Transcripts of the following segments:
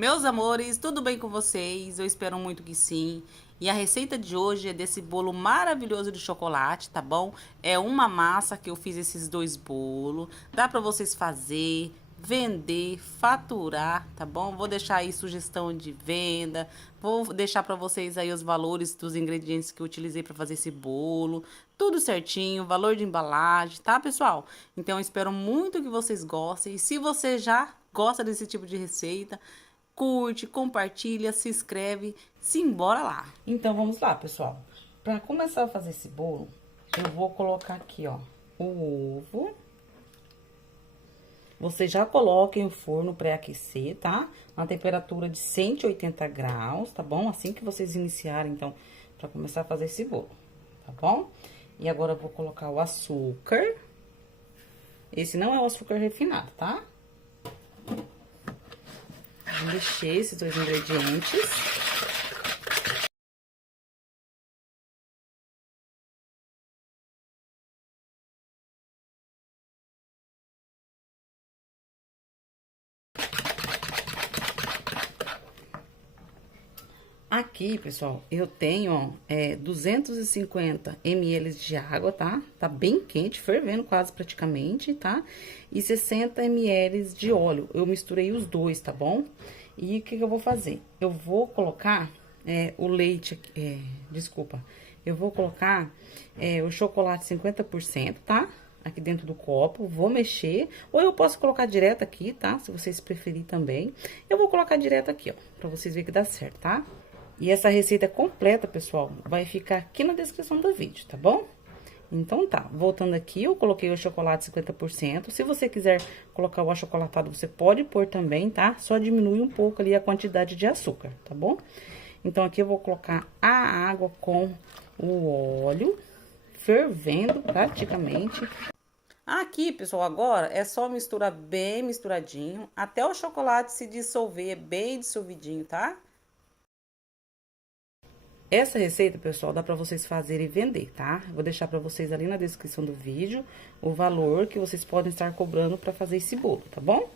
Meus amores, tudo bem com vocês? Eu espero muito que sim. E a receita de hoje é desse bolo maravilhoso de chocolate, tá bom? É uma massa que eu fiz esses dois bolos. Dá pra vocês fazer, vender, faturar, tá bom? Vou deixar aí sugestão de venda. Vou deixar pra vocês aí os valores dos ingredientes que eu utilizei pra fazer esse bolo. Tudo certinho, valor de embalagem, tá, pessoal? Então eu espero muito que vocês gostem. E se você já gosta desse tipo de receita, curte, compartilha, se inscreve, simbora lá. Então, vamos lá, pessoal. Para começar a fazer esse bolo, eu vou colocar aqui, ó, o ovo. Você já coloca em forno pré-aquecer, tá? Na temperatura de 180 graus, tá bom? Assim que vocês iniciarem, então, para começar a fazer esse bolo, tá bom? E agora eu vou colocar o açúcar. Esse não é o açúcar refinado, tá? Vou mexer esses dois ingredientes. Aqui, pessoal, eu tenho, ó, 250 ml de água, tá? Tá bem quente, fervendo quase praticamente, tá? E 60 ml de óleo. Eu misturei os dois, tá bom? E o que que eu vou fazer? Eu vou colocar o leite, desculpa. Eu vou colocar o chocolate 50%, tá? Aqui dentro do copo, vou mexer, ou eu posso colocar direto aqui, tá? Se vocês preferirem também. Eu vou colocar direto aqui, ó, pra vocês verem que dá certo, tá? E essa receita completa, pessoal, vai ficar aqui na descrição do vídeo, tá bom? Então tá, voltando aqui, eu coloquei o chocolate 50%. Se você quiser colocar o achocolatado, você pode pôr também, tá? Só diminui um pouco ali a quantidade de açúcar, tá bom? Então, aqui eu vou colocar a água com o óleo fervendo praticamente. Aqui, pessoal, agora é só misturar bem misturadinho, até o chocolate se dissolver bem dissolvidinho, tá? Essa receita, pessoal, dá pra vocês fazerem e vender, tá? Vou deixar pra vocês ali na descrição do vídeo o valor que vocês podem estar cobrando pra fazer esse bolo, tá bom?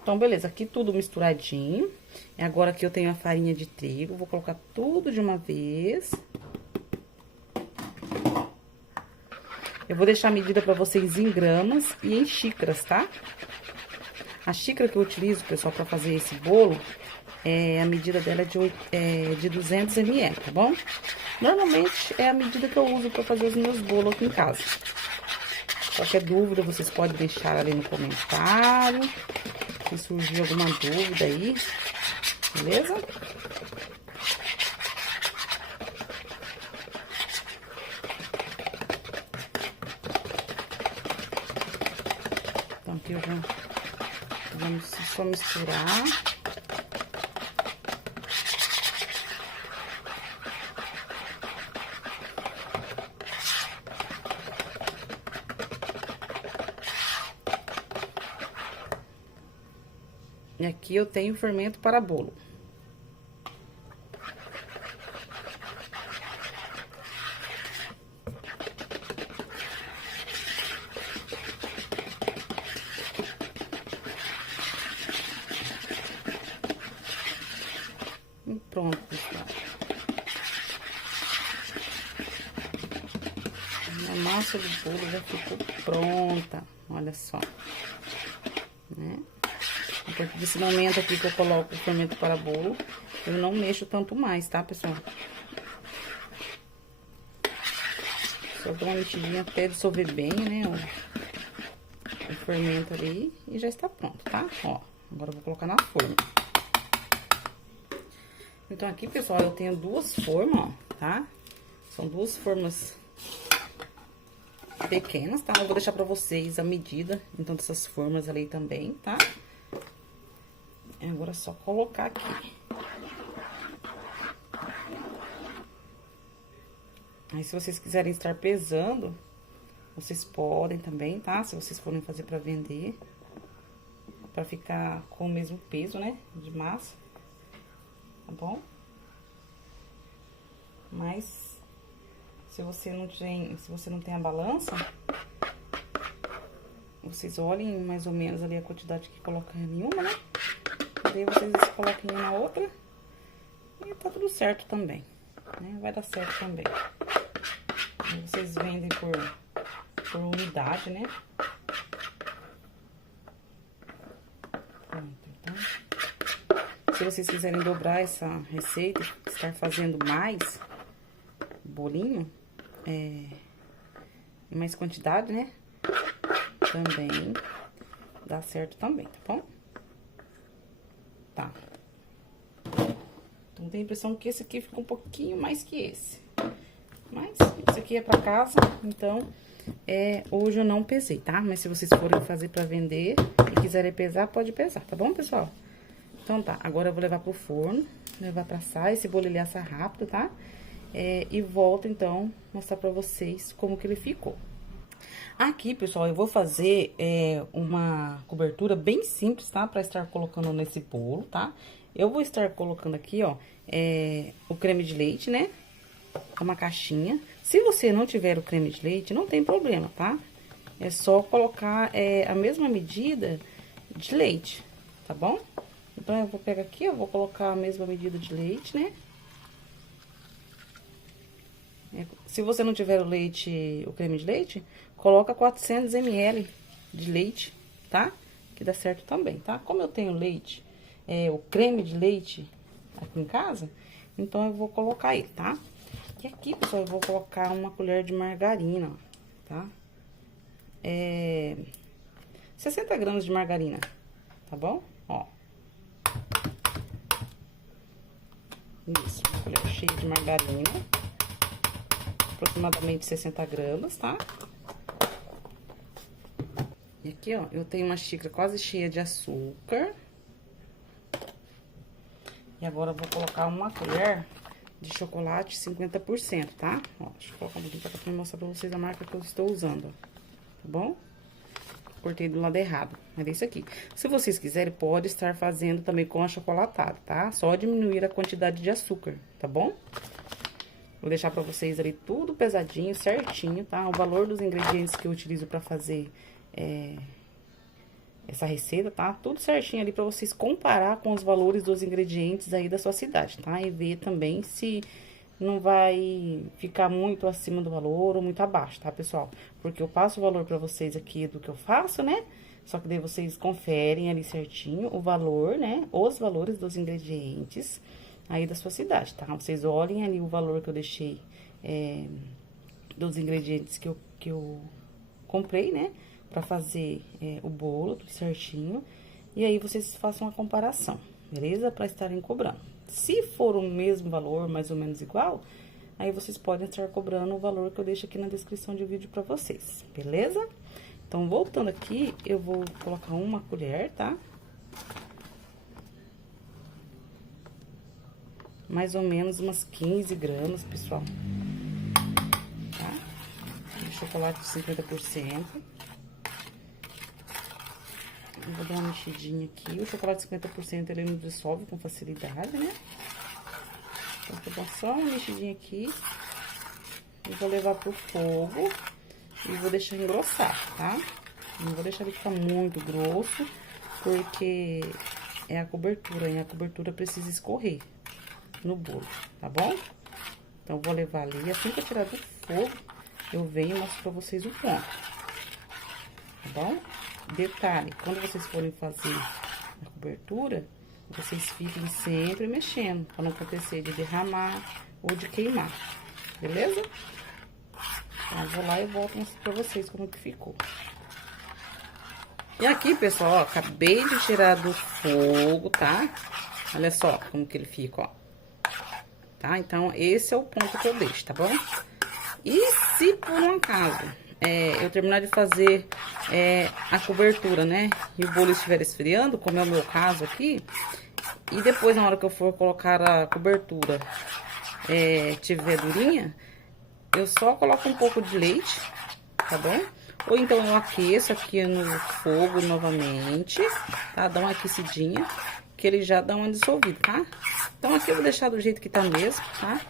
Então, beleza, aqui tudo misturadinho. E agora aqui eu tenho a farinha de trigo, vou colocar tudo de uma vez. Eu vou deixar a medida pra vocês em gramas e em xícaras, tá? A xícara que eu utilizo, pessoal, pra fazer esse bolo, a medida dela é de 200 ml, tá bom? Normalmente é a medida que eu uso pra fazer os meus bolos aqui em casa. Qualquer dúvida, vocês podem deixar ali no comentário. Se surgir alguma dúvida aí, beleza? Então, aqui vamos só misturar. E aqui eu tenho fermento para bolo. E pronto, pessoal. A massa de bolo já ficou pronta. Olha só. Né? A partir desse momento aqui que eu coloco o fermento para bolo, eu não mexo tanto mais, tá, pessoal? Só dou uma mexidinha até dissolver bem, né, o fermento ali e já está pronto, tá? Ó, agora eu vou colocar na forma. Então, aqui, pessoal, eu tenho duas formas, ó, tá? São duas formas pequenas, tá? Eu vou deixar pra vocês a medida, então, dessas formas ali também, tá? Agora é só colocar aqui. Aí, se vocês quiserem estar pesando, vocês podem também, tá? Se vocês forem fazer pra vender, pra ficar com o mesmo peso, né, de massa, tá bom? Mas, se você não tem a balança, vocês olhem mais ou menos ali a quantidade que coloca em uma, né? Daí vocês colocam em uma outra e tá tudo certo também, né? Vai dar certo também. Aí vocês vendem por unidade, né? Pronto, então. Se vocês quiserem dobrar essa receita, estar fazendo mais bolinho, em mais quantidade, né? Também dá certo também, tá bom? Tá. Então, tem a impressão que esse aqui ficou um pouquinho mais que esse. Mas, isso aqui é pra casa, então, hoje eu não pesei, tá? Mas se vocês forem fazer pra vender e quiserem pesar, pode pesar, tá bom, pessoal? Então, tá. Agora eu vou levar pro forno, levar pra assar. Esse bolo, ele assa rápido, tá? E volto, então, mostrar pra vocês como que ele ficou. Aqui, pessoal, eu vou fazer uma cobertura bem simples, tá? Pra estar colocando nesse bolo, tá? Eu vou estar colocando aqui, ó, o creme de leite, né? Uma caixinha. Se você não tiver o creme de leite, não tem problema, tá? É só colocar a mesma medida de leite, tá bom? Então, eu vou pegar aqui, eu vou colocar a mesma medida de leite, né? Se você não tiver o creme de leite, coloca 400 ml de leite, tá? Que dá certo também, tá? Como eu tenho leite, o creme de leite aqui em casa, então eu vou colocar ele, tá? E aqui, pessoal, eu vou colocar uma colher de margarina, ó, tá? 60 gramas de margarina, tá bom? Ó. Isso, uma colher cheia de margarina. Aproximadamente 60 gramas, tá? E aqui, ó, eu tenho uma xícara quase cheia de açúcar. E agora eu vou colocar uma colher de chocolate 50%, tá? Ó, deixa eu colocar um pouquinho pra cá pra mostrar pra vocês a marca que eu estou usando, ó. Tá bom? Cortei do lado errado, mas é isso aqui. Se vocês quiserem, pode estar fazendo também com achocolatado, tá? Só diminuir a quantidade de açúcar, tá bom? Vou deixar pra vocês ali tudo pesadinho, certinho, tá? O valor dos ingredientes que eu utilizo pra fazer essa receita, tá? Tudo certinho ali pra vocês comparar com os valores dos ingredientes aí da sua cidade, tá? E ver também se não vai ficar muito acima do valor ou muito abaixo, tá, pessoal? Porque eu passo o valor pra vocês aqui do que eu faço, né? Só que daí vocês conferem ali certinho o valor, né? Os valores dos ingredientes aí da sua cidade, tá? Vocês olhem ali o valor que eu deixei dos ingredientes que eu comprei, né? Pra fazer o bolo, tudo certinho. E aí, vocês façam a comparação, beleza? Pra estarem cobrando. Se for o mesmo valor, mais ou menos igual, aí vocês podem estar cobrando o valor que eu deixo aqui na descrição de vídeo pra vocês, beleza? Então, voltando aqui, eu vou colocar uma colher, tá? Mais ou menos umas 15 gramas, pessoal. Tá? De chocolate de 50%. Eu vou dar uma mexidinha aqui. O chocolate de 50% ele não dissolve com facilidade, né? Então, vou dar só uma mexidinha aqui. E vou levar pro fogo. E vou deixar engrossar, tá? Não vou deixar ele ficar muito grosso, porque é a cobertura, e a cobertura precisa escorrer no bolo, tá bom? Então, vou levar ali. Assim que eu tirar do fogo, eu venho e mostro pra vocês o ponto. Tá bom? Detalhe, quando vocês forem fazer a cobertura, vocês fiquem sempre mexendo, para não acontecer de derramar ou de queimar, beleza? Então, eu vou lá e volto mostrar pra vocês como que ficou. E aqui, pessoal, ó, acabei de tirar do fogo, tá? Olha só como que ele fica, ó. Tá? Então, esse é o ponto que eu deixo, tá bom? E se por um acaso eu terminar de fazer a cobertura, né? E o bolo estiver esfriando, como é o meu caso aqui, e depois, na hora que eu for colocar a cobertura, tiver durinha, eu só coloco um pouco de leite, tá bom? Ou então eu aqueço aqui no fogo novamente, tá? Dá uma aquecidinha, que ele já dá uma dissolvida, tá? Então, aqui eu vou deixar do jeito que tá mesmo, tá?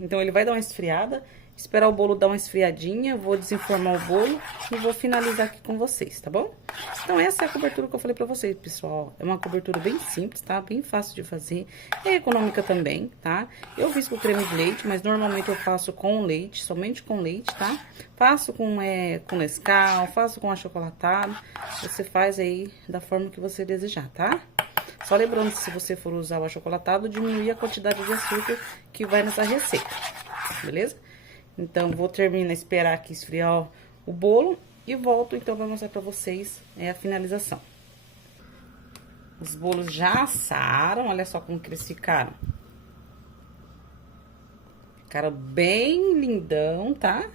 Então, ele vai dar uma esfriada. esperar o bolo dar uma esfriadinha, vou desenformar o bolo e vou finalizar aqui com vocês, tá bom? Então, essa é a cobertura que eu falei pra vocês, pessoal. É uma cobertura bem simples, tá? Bem fácil de fazer. É econômica também, tá? Eu fiz com creme de leite, mas normalmente eu faço com leite, somente com leite, tá? Faço com Nescau, faço com achocolatado. Você faz aí da forma que você desejar, tá? Só lembrando que se você for usar o achocolatado, diminuir a quantidade de açúcar que vai nessa receita, beleza? Então, vou terminar, esperar aqui esfriar o bolo e volto, então, pra mostrar pra vocês a finalização. Os bolos já assaram, olha só como que eles ficaram. Ficaram bem lindão, tá?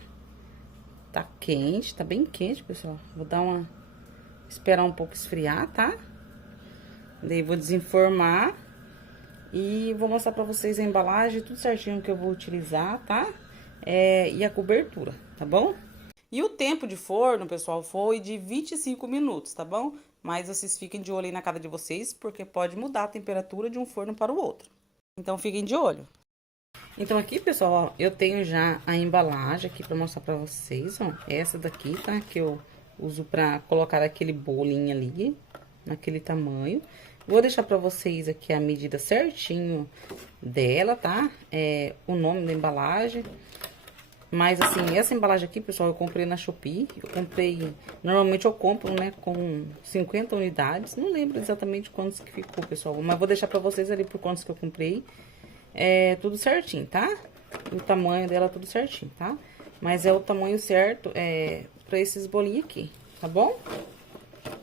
Tá quente, tá bem quente, pessoal. Vou dar uma... esperar um pouco esfriar, tá? Daí, vou desenformar e vou mostrar pra vocês a embalagem, tudo certinho que eu vou utilizar, tá? E a cobertura, tá bom? E o tempo de forno, pessoal, foi de 25 minutos, tá bom? Mas vocês fiquem de olho aí na casa de vocês, porque pode mudar a temperatura de um forno para o outro. Então, fiquem de olho. Então, aqui, pessoal, ó, eu tenho já a embalagem aqui pra mostrar pra vocês, ó. Essa daqui, tá? Que eu uso pra colocar aquele bolinho ali, naquele tamanho. Vou deixar pra vocês aqui a medida certinho dela, tá? O nome da embalagem. Mas, assim, essa embalagem aqui, pessoal, eu comprei na Shopee. Eu comprei... Normalmente eu compro, né, com 50 unidades. Não lembro exatamente quantos que ficou, pessoal. Mas vou deixar pra vocês ali por quantos que eu comprei. Tudo certinho, tá? O tamanho dela, tudo certinho, tá? Mas é o tamanho certo, pra esses bolinhos aqui, tá bom?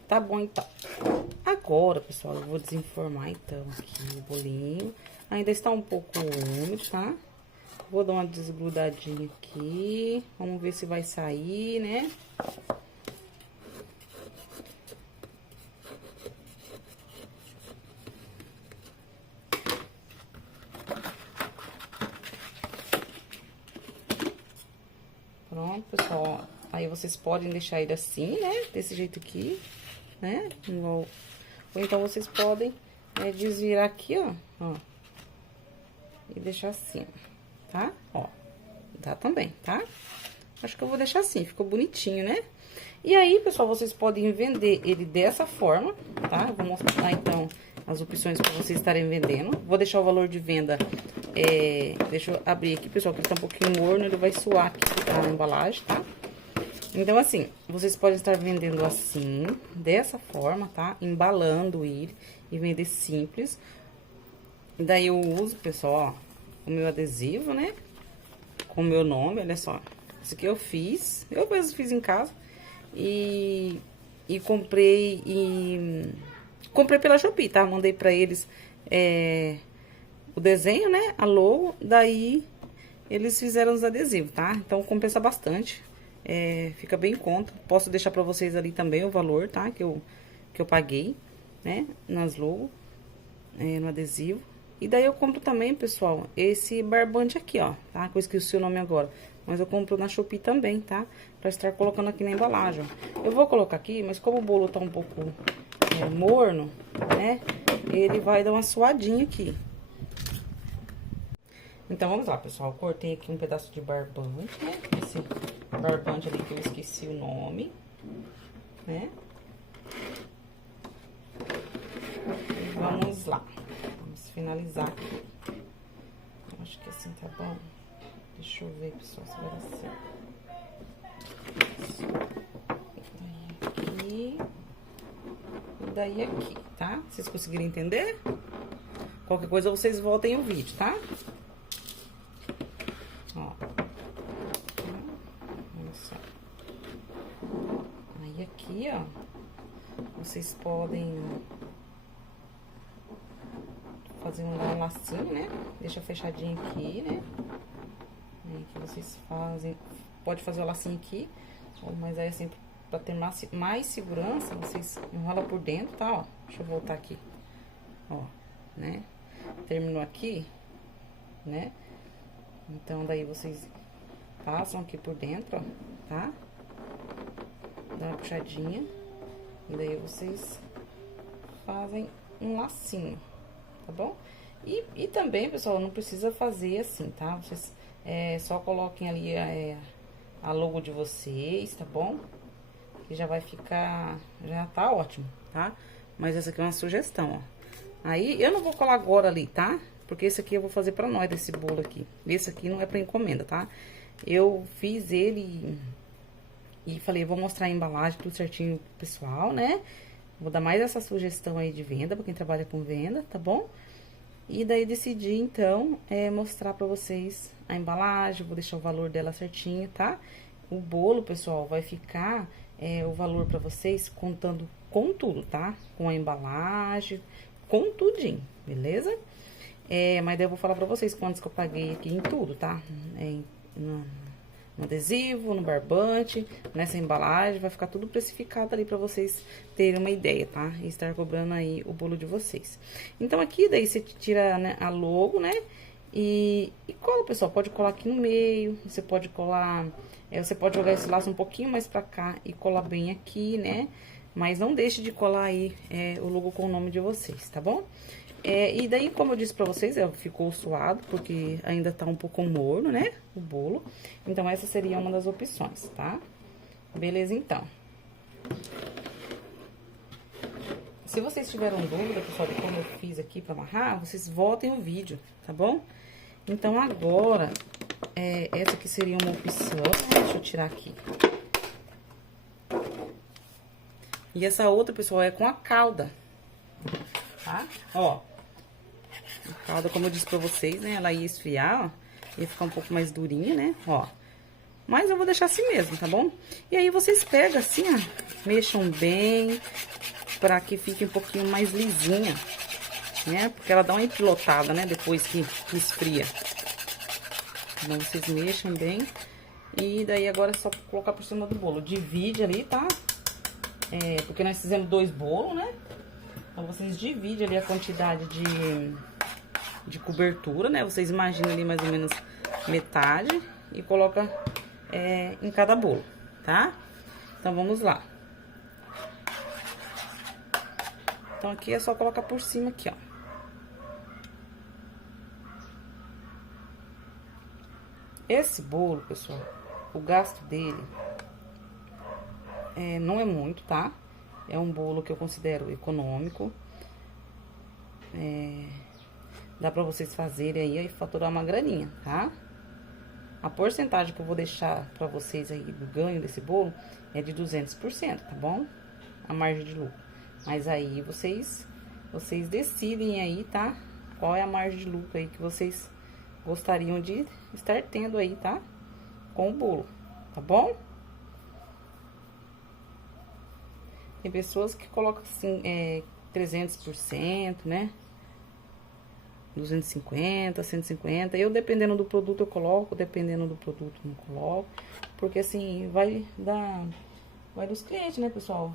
Tá bom, então. Agora, pessoal, eu vou desenformar, então, aqui o bolinho. Ainda está um pouco úmido, tá? Vou dar uma desgrudadinha aqui. Vamos ver se vai sair, né? Pronto, pessoal. Aí vocês podem deixar ele assim, né? Desse jeito aqui, né? Ou então vocês podem desvirar aqui, ó. E deixar assim, tá? Ó, dá também, tá? Acho que eu vou deixar assim, ficou bonitinho, né? E aí, pessoal, vocês podem vender ele dessa forma, tá? Eu vou mostrar, então, as opções para vocês estarem vendendo. Vou deixar o valor de venda, deixa eu abrir aqui, pessoal, que ele tá um pouquinho morno, ele vai suar aqui na embalagem, tá? Então, assim, vocês podem estar vendendo assim, dessa forma, tá? Embalando ele e vender simples. E daí eu uso, pessoal, ó, o meu adesivo, né? Com o meu nome, olha só. Isso aqui eu fiz, eu mesmo fiz em casa. E comprei, comprei pela Shopee, tá? Mandei pra eles o desenho, né? A logo, daí eles fizeram os adesivos, tá? Então compensa bastante, fica bem em conta. Posso deixar pra vocês ali também o valor, tá? Que eu paguei, né? Nas logos, no adesivo. E daí eu compro também, pessoal, esse barbante aqui, ó, tá? Que eu esqueci o nome agora. Mas eu compro na Shopee também, tá? Pra estar colocando aqui na embalagem. Eu vou colocar aqui, mas como o bolo tá um pouco morno, né? Ele vai dar uma suadinha aqui. Então, vamos lá, pessoal. Eu cortei aqui um pedaço de barbante, né? Esse barbante ali que eu esqueci o nome, né? E vamos lá. Finalizar aqui. Eu acho que assim tá bom. Deixa eu ver, pessoal, se vai dar certo. Daí aqui. E daí aqui, tá? Vocês conseguiram entender? Qualquer coisa vocês voltem o vídeo, tá? Ó. Olha só. Aí aqui, ó. Vocês podem fazer um lacinho, né? Deixa fechadinho aqui, né? Aí que vocês fazem, pode fazer o lacinho aqui, mas aí assim, pra ter mais segurança, vocês enrolam por dentro, tá? Ó, deixa eu voltar aqui, ó, né? Terminou aqui, né? Então, daí vocês passam aqui por dentro, ó, tá? Dá uma puxadinha, e daí vocês fazem um lacinho. Tá bom? E também, pessoal, não precisa fazer assim, tá? Vocês só coloquem ali a logo de vocês, tá bom? Que já vai ficar, já tá ótimo, tá? Mas essa aqui é uma sugestão, ó. Aí, eu não vou colar agora ali, tá? Porque esse aqui eu vou fazer pra nós, desse bolo aqui. Esse aqui não é pra encomenda, tá? Eu fiz ele e falei, vou mostrar a embalagem, tudo certinho pro pessoal, né? Vou dar mais essa sugestão aí de venda, pra quem trabalha com venda, tá bom? E daí decidi, então, mostrar pra vocês a embalagem, vou deixar o valor dela certinho, tá? O bolo, pessoal, vai ficar o valor pra vocês contando com tudo, tá? Com a embalagem, com tudinho, beleza? Mas daí eu vou falar pra vocês quantos que eu paguei aqui em tudo, tá? No adesivo, no barbante, nessa embalagem, vai ficar tudo precificado ali pra vocês terem uma ideia, tá? E estar cobrando aí o bolo de vocês. Então, aqui, daí você tira, né, a logo, né? E cola, pessoal, pode colar aqui no meio, você pode colar, você pode jogar esse laço um pouquinho mais pra cá e colar bem aqui, né? Mas não deixe de colar aí o logo com o nome de vocês, tá bom? E daí, como eu disse pra vocês, ficou suado, porque ainda tá um pouco morno, né? O bolo. Então, essa seria uma das opções, tá? Beleza, então. Se vocês tiveram dúvida, pessoal, de como eu fiz aqui pra amarrar, vocês voltem o vídeo, tá bom? Então, agora, essa aqui seria uma opção, né? Deixa eu tirar aqui. E essa outra, pessoal, é com a cauda, tá? Ó, a cauda, como eu disse pra vocês, né? Ela ia esfriar, ó, ia ficar um pouco mais durinha, né? Ó, mas eu vou deixar assim mesmo, tá bom? E aí, vocês pegam assim, ó, mexam bem, pra que fique um pouquinho mais lisinha, né? Porque ela dá uma empilotada, né? Depois que esfria. Então, vocês mexam bem. E daí, agora é só colocar por cima do bolo. Divide ali, tá? Porque nós fizemos 2 bolos, né? Então, vocês dividem ali a quantidade de cobertura, né? Vocês imaginam ali mais ou menos metade e coloca em cada bolo, tá? Então, vamos lá. Então, aqui é só colocar por cima aqui, ó. Esse bolo, pessoal, o gasto dele não é muito, tá? É um bolo que eu considero econômico. Dá pra vocês fazerem aí e faturar uma graninha, tá? A porcentagem que eu vou deixar pra vocês aí do ganho desse bolo é de 200%, tá bom? A margem de lucro. Mas aí vocês decidem aí, tá? Qual é a margem de lucro aí que vocês gostariam de estar tendo aí, tá? Com o bolo, tá bom? Tem pessoas que colocam assim, 300%, né? 250, 150. Eu, dependendo do produto, eu coloco, dependendo do produto, não coloco. Porque assim, vai dos clientes, né, pessoal?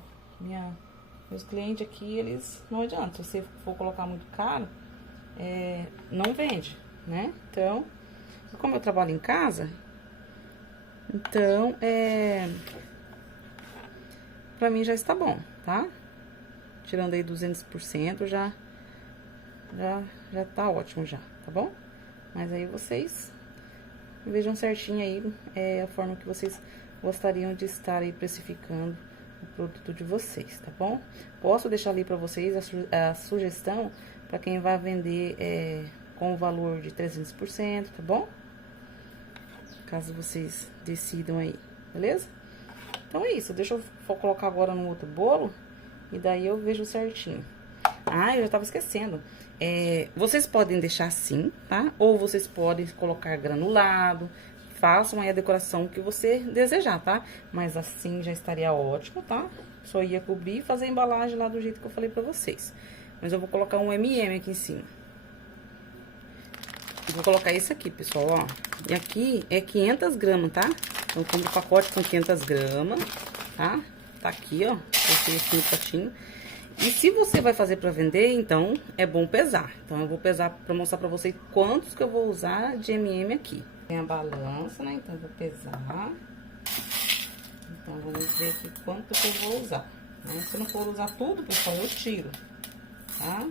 Meus clientes aqui, eles não adianta. Se você for colocar muito caro, não vende, né? Então, como eu trabalho em casa, então, pra mim já está bom, tá? Tirando aí 200%, já tá ótimo já, tá bom? Mas aí vocês vejam certinho aí a forma que vocês gostariam de estar aí precificando o produto de vocês, tá bom? Posso deixar ali pra vocês a sugestão pra quem vai vender com o valor de 300%, tá bom? Caso vocês decidam aí, beleza? Então, é isso. Deixa eu colocar agora no outro bolo e daí eu vejo certinho. Ah, eu já tava esquecendo. Vocês podem deixar assim, tá? Ou vocês podem colocar granulado. Façam aí a decoração que você desejar, tá? Mas assim já estaria ótimo, tá? Só ia cobrir e fazer a embalagem lá do jeito que eu falei pra vocês. Mas eu vou colocar um M&M aqui em cima. Vou colocar esse aqui, pessoal, ó. E aqui é 500 gramas, tá? Então, como o pacote com 500 gramas, tá? Tá aqui, ó. Coloquei aqui no potinho. E se você vai fazer pra vender, então, é bom pesar. Então, eu vou pesar pra mostrar pra vocês quantos que eu vou usar de M&M aqui. Tem a balança, né? Então, eu vou pesar. Então, vamos ver aqui quanto que eu vou usar, né? Se eu não for usar tudo, pessoal, eu tiro, tá?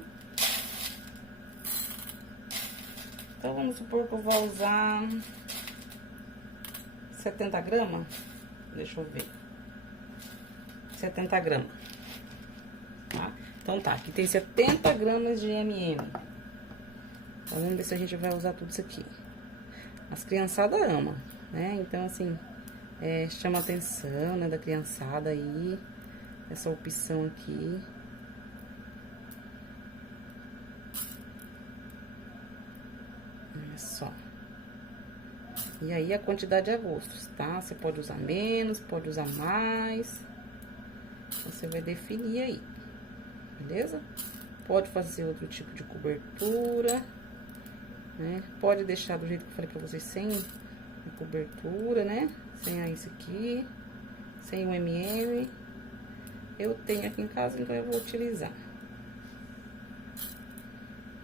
Então, vamos supor que eu vou usar 70 gramas. Deixa eu ver. 70 gramas. Tá? Então tá, aqui tem 70 gramas de M&M. Então, vamos ver se a gente vai usar tudo isso aqui. As criançadas amam, né? Então, assim, chama a atenção, né, da criançada aí. Essa opção aqui. Olha só. E aí, a quantidade é a gosto, tá? Você pode usar menos, pode usar mais. Você vai definir aí, beleza? Pode fazer outro tipo de cobertura, né? Pode deixar do jeito que eu falei pra vocês, sem a cobertura, né? Sem isso aqui, sem o M&M. Eu tenho aqui em casa, então eu vou utilizar.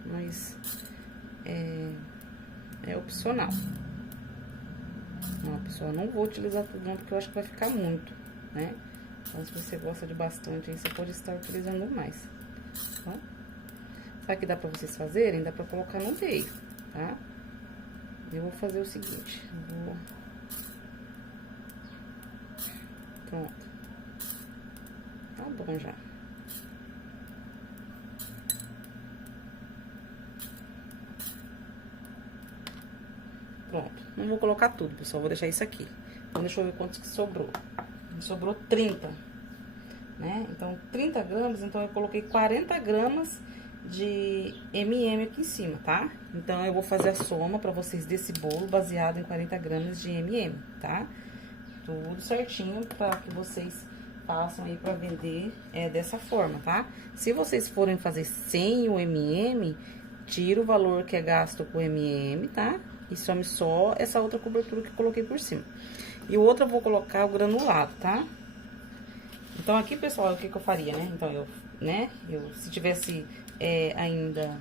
Mas é opcional. Não, pessoal, não vou utilizar tudo não, porque eu acho que vai ficar muito, né? Então, se você gosta de bastante, aí você pode estar utilizando mais, tá? Sabe o que dá pra vocês fazerem? Dá pra colocar no meio, tá? Eu vou fazer o seguinte, Pronto. Tá bom já. Pronto. Não vou colocar tudo, pessoal. Vou deixar isso aqui. Então, deixa eu ver quantos que sobrou. Sobrou 30, né? Então, 30 gramas, então eu coloquei 40 gramas de M&M aqui em cima, tá? Então, eu vou fazer a soma pra vocês desse bolo baseado em 40 gramas de M&M, tá? Tudo certinho pra que vocês façam aí pra vender dessa forma, tá? Se vocês forem fazer sem o M&M, tira o valor que é gasto com o M&M, tá? E some só essa outra cobertura que eu coloquei por cima. E o outro eu vou colocar o granulado, tá? Então, aqui, pessoal, o que eu faria, né? Então, se tivesse ainda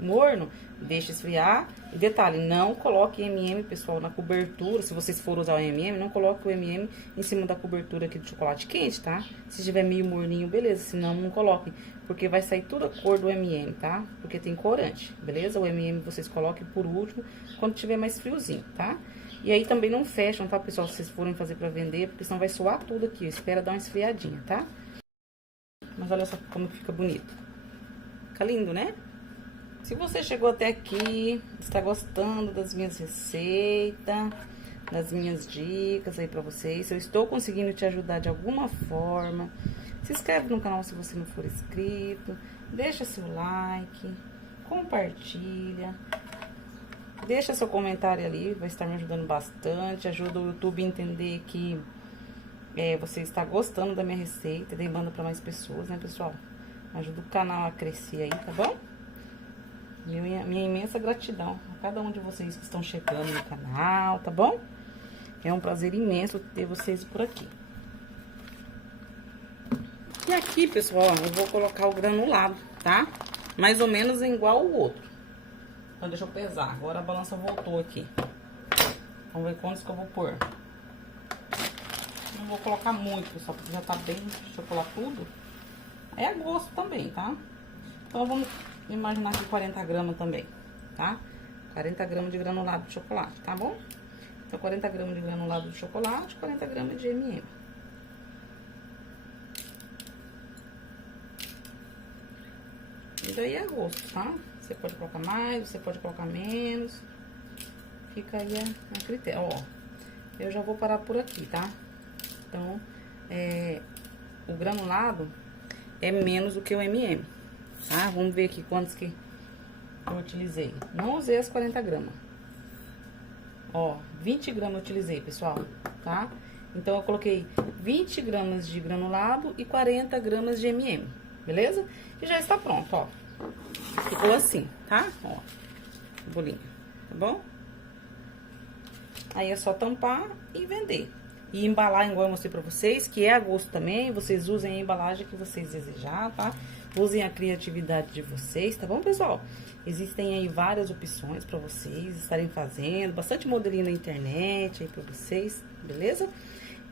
morno, deixa esfriar. E detalhe, não coloque M&M, pessoal, na cobertura. Se vocês forem usar o M&M, não coloque o M&M em cima da cobertura aqui do chocolate quente, tá? Se tiver meio morninho, beleza. Se não, não coloquem, porque vai sair toda a cor do M&M, tá? Porque tem corante, beleza? O M&M vocês coloquem por último, quando tiver mais friozinho, tá? E aí também não fecham, tá, pessoal? Se vocês forem fazer pra vender, porque senão vai suar tudo aqui. Espera dar uma esfriadinha, tá? Mas olha só como fica bonito. Fica lindo, né? Se você chegou até aqui, está gostando das minhas receitas, das minhas dicas aí pra vocês, se eu estou conseguindo te ajudar de alguma forma, se inscreve no canal se você não for inscrito, deixa seu like, compartilha. Deixa seu comentário ali, vai estar me ajudando bastante. Ajuda o YouTube a entender que você está gostando da minha receita. E daí manda para mais pessoas, né, pessoal? Ajuda o canal a crescer aí, tá bom? Minha imensa gratidão a cada um de vocês que estão chegando no canal, tá bom? É um prazer imenso ter vocês por aqui. E aqui, pessoal, eu vou colocar o granulado, tá? Mais ou menos igual o outro. Então, deixa eu pesar. Agora a balança voltou aqui. Vamos ver quantos que eu vou pôr. Não vou colocar muito, pessoal, porque já tá bem... Deixa eu colar tudo. É a gosto também, tá? Então, vamos imaginar que 40 gramas também, tá? 40 gramas de granulado de chocolate, tá bom? Então, 40 gramas de granulado de chocolate, 40 gramas de M&M. E daí é a gosto, tá? Você pode colocar mais, você pode colocar menos. Fica aí a critério. Ó, eu já vou parar por aqui, tá? Então, o granulado é menos do que o M&M, tá? Vamos ver aqui quantos que eu utilizei. Não usei as 40 gramas. Ó, 20 gramas eu utilizei, pessoal, tá? Então, eu coloquei 20 gramas de granulado e 40 gramas de M&M, beleza? E já está pronto, ó. Ficou assim, tá? Ó, o bolinho, tá bom? Aí é só tampar e vender. E embalar igual eu mostrei pra vocês, que é a gosto também. Vocês usem a embalagem que vocês desejar, tá? Usem a criatividade de vocês, tá bom, pessoal? Existem aí várias opções pra vocês estarem fazendo. Bastante modelinho na internet aí pra vocês, beleza?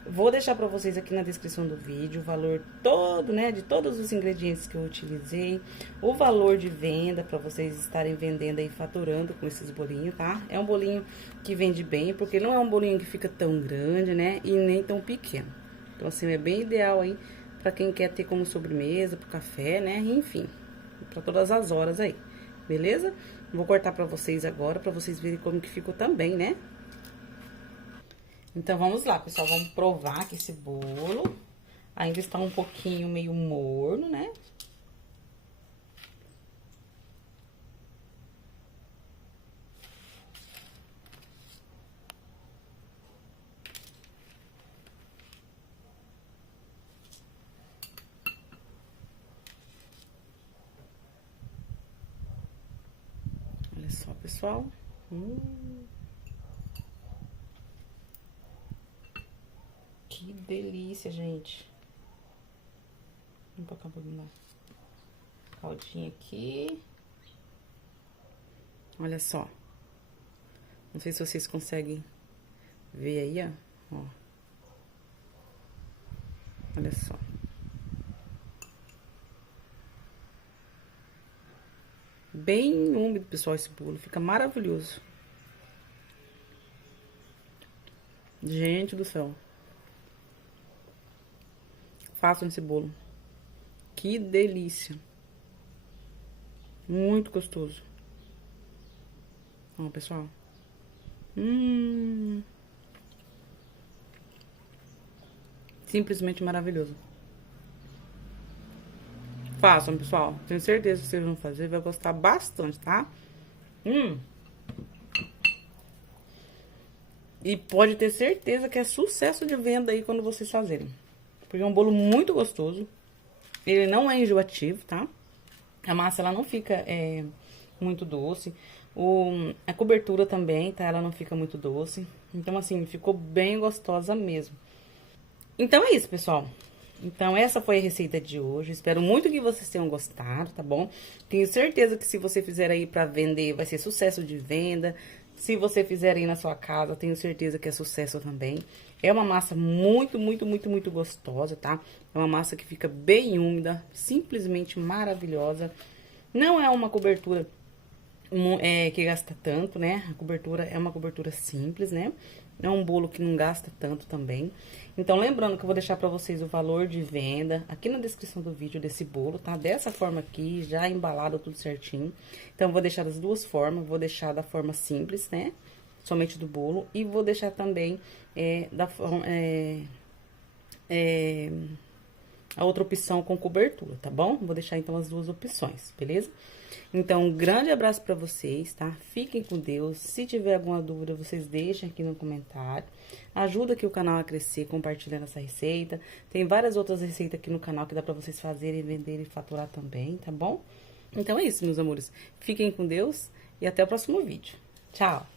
Vou deixar pra vocês aqui na descrição do vídeo o valor todo, né, de todos os ingredientes que eu utilizei, o valor de venda pra vocês estarem vendendo aí, faturando com esses bolinhos, tá? É um bolinho que vende bem, porque não é um bolinho que fica tão grande, né, e nem tão pequeno. Então, assim, é bem ideal aí pra quem quer ter como sobremesa, pro café, né, enfim, pra todas as horas aí, beleza? Vou cortar pra vocês agora, pra vocês verem como que ficou também, né? Então, vamos lá, pessoal, vamos provar que esse bolo ainda está um pouquinho meio morno, né? Olha só, pessoal. Que delícia, gente. Vamos colocar um pouquinho mais. Caldinho aqui. Olha só. Não sei se vocês conseguem ver aí, ó. Olha só. Bem úmido, pessoal, esse bolo. Fica maravilhoso. Gente do céu. Façam esse bolo. Que delícia. Muito gostoso. Ó, pessoal. Simplesmente maravilhoso. Façam, pessoal. Tenho certeza que vocês vão fazer. Vai gostar bastante, tá? E pode ter certeza que é sucesso de venda aí quando vocês fazerem. Porque é um bolo muito gostoso. Ele não é enjoativo, tá? A massa, ela não fica muito doce. A cobertura também, tá? Ela não fica muito doce. Então, assim, ficou bem gostosa mesmo. Então, é isso, pessoal. Então, essa foi a receita de hoje. Espero muito que vocês tenham gostado, tá bom? Tenho certeza que se você fizer aí pra vender, vai ser sucesso de venda. Se você fizer aí na sua casa, tenho certeza que é sucesso também. É uma massa muito, muito, muito, muito gostosa, tá? É uma massa que fica bem úmida, simplesmente maravilhosa. Não é uma cobertura que gasta tanto, né? A cobertura é uma cobertura simples, né? É um bolo que não gasta tanto também. Então, lembrando que eu vou deixar pra vocês o valor de venda aqui na descrição do vídeo desse bolo, tá? Dessa forma aqui, já embalado tudo certinho. Então, eu vou deixar das duas formas. Vou deixar da forma simples, né? Somente do bolo. E vou deixar também a outra opção com cobertura, tá bom? Vou deixar, então, as duas opções, beleza? Então, um grande abraço pra vocês, tá? Fiquem com Deus. Se tiver alguma dúvida, vocês deixem aqui no comentário. Ajuda aqui o canal a crescer, compartilhando essa receita. Tem várias outras receitas aqui no canal que dá pra vocês fazerem, venderem e faturar também, tá bom? Então, é isso, meus amores. Fiquem com Deus e até o próximo vídeo. Tchau!